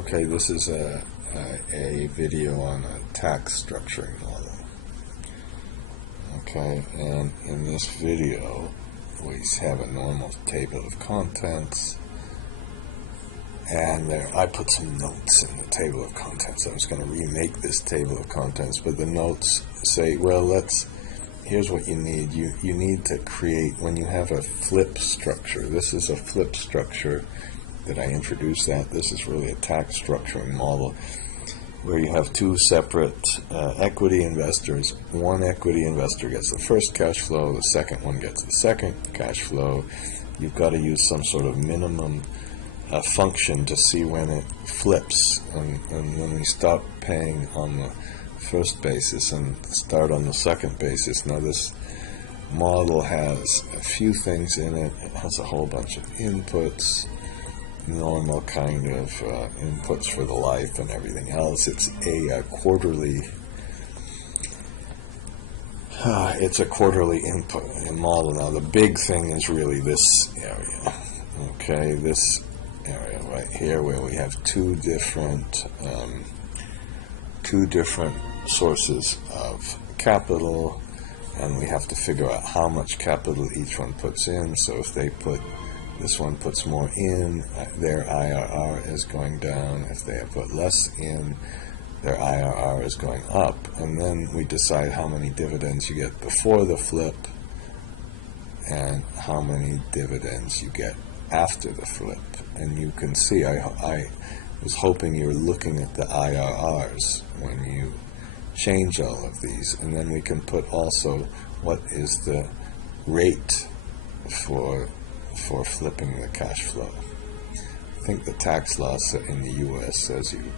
Okay, this is a video on a tax structuring model. Okay, and in this video we have a normal table of contents, and I put some notes in the table of contents. I was going to remake this table of contents, but the notes say, well, here's what you need. You need to create, when you have a flip structure, this is a flip structure that I introduced that. This is really a tax structuring model where you have two separate equity investors. One equity investor gets the first cash flow, the second one gets the second cash flow. You've got to use some sort of minimum function to see when it flips, and when we stop paying on the first basis and start on the second basis. Now this model has a few things in it. It has a whole bunch of inputs, normal kind of inputs for the life and everything else. It's a quarterly input model. Now the big thing is really this area, okay, this area right here where we have two different sources of capital, and we have to figure out how much capital each one puts in. So if this one puts more in, their IRR is going down. If they have put less in, their IRR is going up. And then we decide how many dividends you get before the flip and how many dividends you get after the flip. And you can see, I was hoping you were looking at the IRRs when you change all of these. And then we can put also what is the rate for flipping the cash flow. I think the tax law in the U.S. says you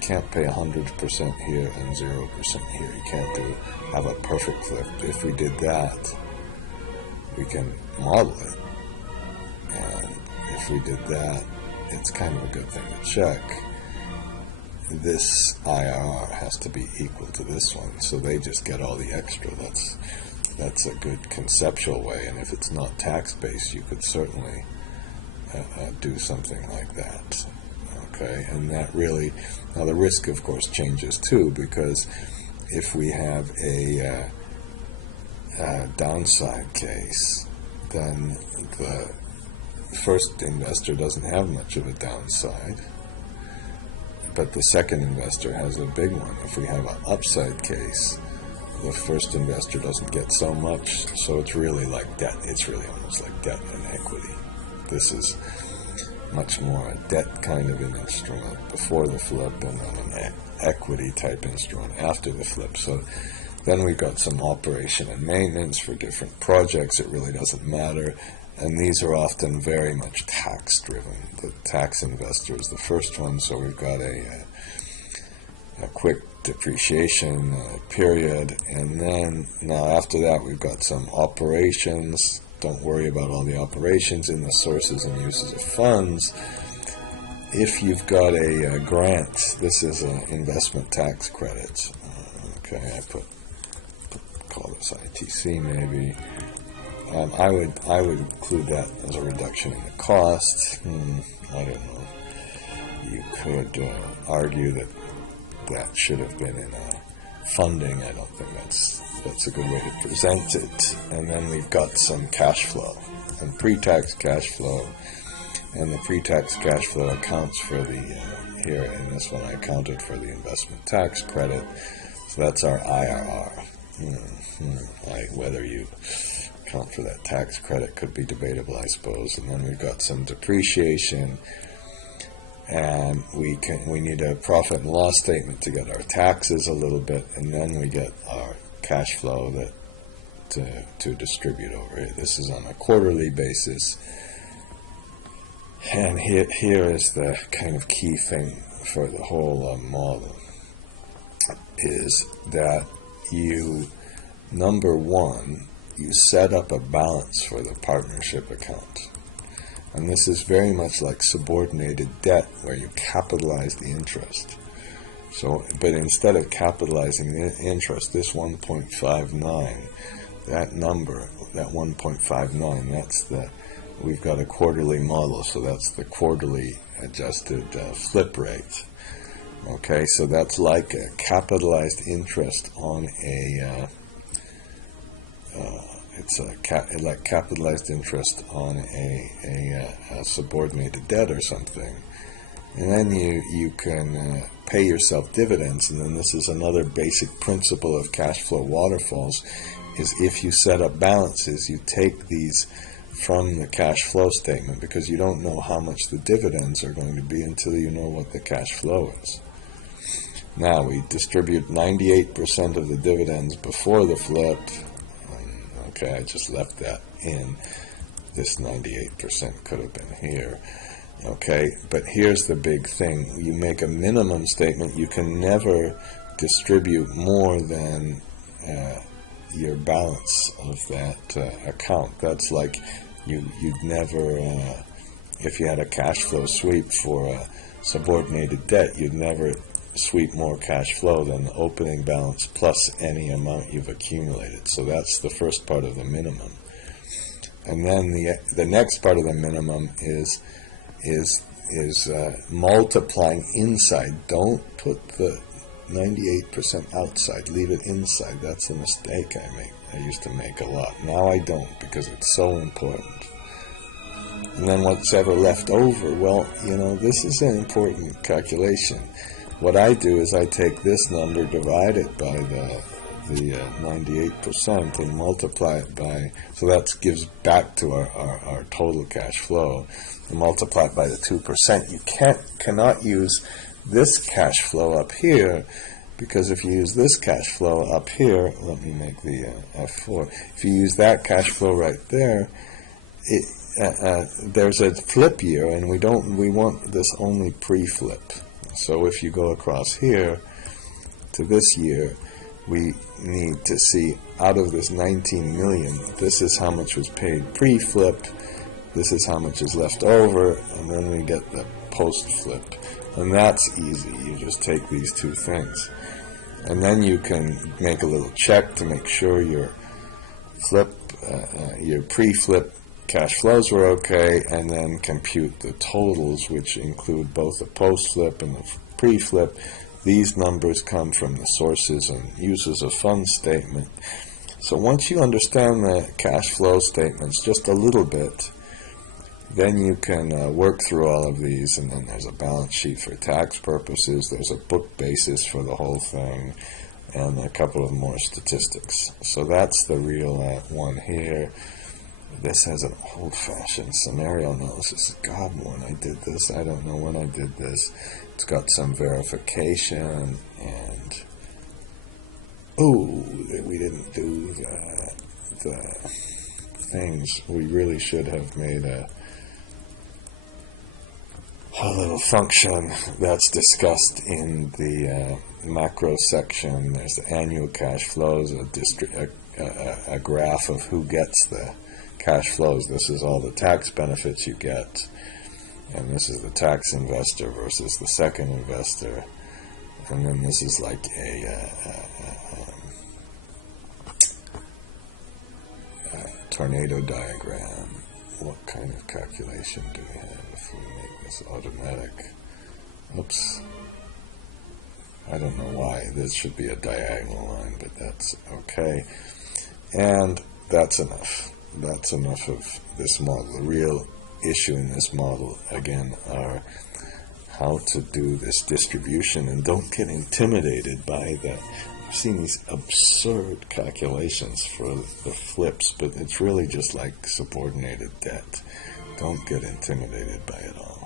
can't pay 100% here and 0% here. You can't have a perfect flip. If we did that, we can model it, and if we did that, it's kind of a good thing to check. This IRR has to be equal to this one, so they just get all the extra. That's a good conceptual way, and if it's not tax-based, you could certainly do something like that. Okay, and that really, now the risk, of course, changes too, because if we have a downside case, then the first investor doesn't have much of a downside, but the second investor has a big one. If we have an upside case, the first investor doesn't get so much, so it's really like debt. It's really almost like debt and equity. This is much more a debt kind of an instrument before the flip, and then an equity type instrument after the flip. So then we've got some operation and maintenance for different projects. It really doesn't matter, and these are often very much tax driven. The tax investor is the first one, so we've got a quick depreciation period, and then now after that we've got some operations. Don't worry about all the operations in the sources and uses of funds. If you've got a grant, this is an investment tax credit. Okay, call this ITC maybe. I would include that as a reduction in the cost. I don't know. You could argue that should have been in funding. I don't think that's a good way to present it. And then we've got some cash flow and pre-tax cash flow, and the pre-tax cash flow accounts for the here in this one I accounted for the investment tax credit, so that's our IRR. Whether you account for that tax credit could be debatable, I suppose. And then we've got some depreciation, and we need a profit and loss statement to get our taxes a little bit, and then we get our cash flow to distribute over it. This is on a quarterly basis, and here is the kind of key thing for the whole model, is that number one, you set up a balance for the partnership account. And this is very much like subordinated debt, where you capitalize the interest. So, but instead of capitalizing the interest, this 1.59, that number, that 1.59, we've got a quarterly model, so that's the quarterly adjusted flip rate. Okay, so that's like a capitalized interest on a like capitalized interest on a subordinated debt or something. And then you can pay yourself dividends. And then this is another basic principle of cash flow waterfalls, is if you set up balances, you take these from the cash flow statement, because you don't know how much the dividends are going to be until you know what the cash flow is. Now, we distribute 98% of the dividends before the flip. Okay, I just left that in. This 98% could have been here. Okay, but here's the big thing. You make a minimum statement. You can never distribute more than your balance of that account. That's like you'd never, if you had a cash flow sweep for a subordinated debt, you'd never sweep more cash flow than the opening balance plus any amount you've accumulated. So that's the first part of the minimum. And then the next part of the minimum is multiplying inside. Don't put the 98% outside. Leave it inside. That's a mistake I used to make a lot. Now I don't, because it's so important. And then what's ever left over, well, this is an important calculation. What I do is I take this number, divide it by the 98%, and multiply it by, so that gives back to our total cash flow, and multiply it by the 2%. You cannot use this cash flow up here, because if you use this cash flow up here, let me make the F4, if you use that cash flow right there, there's a flip year, and we want this only pre-flip. So if you go across here to this year, we need to see, out of this 19 million, this is how much was paid pre-flip, this is how much is left over, and then we get the post-flip. And that's easy. You just take these two things. And then you can make a little check to make sure your pre-flip cash flows were okay, and then compute the totals, which include both the post-flip and the pre-flip. These numbers come from the sources and uses of funds statement. So once you understand the cash flow statements just a little bit, then you can work through all of these, and then there's a balance sheet for tax purposes, there's a book basis for the whole thing, and a couple of more statistics. So that's the real one here. This has an old-fashioned scenario analysis. God, when I did this, I don't know when I did this. It's got some verification, and we didn't do the things. We really should have made a little function that's discussed in the macro section. There's the annual cash flows, a graph of who gets the cash flows. This is all the tax benefits you get, and this is the tax investor versus the second investor, and then this is like a tornado diagram. What kind of calculation do we have if we make this automatic? Oops, I don't know why. This should be a diagonal line, but that's okay. And that's enough. That's enough of this model. The real issue in this model, again, are how to do this distribution, and don't get intimidated by I've seen these absurd calculations for the flips, but it's really just like subordinated debt. Don't get intimidated by it all.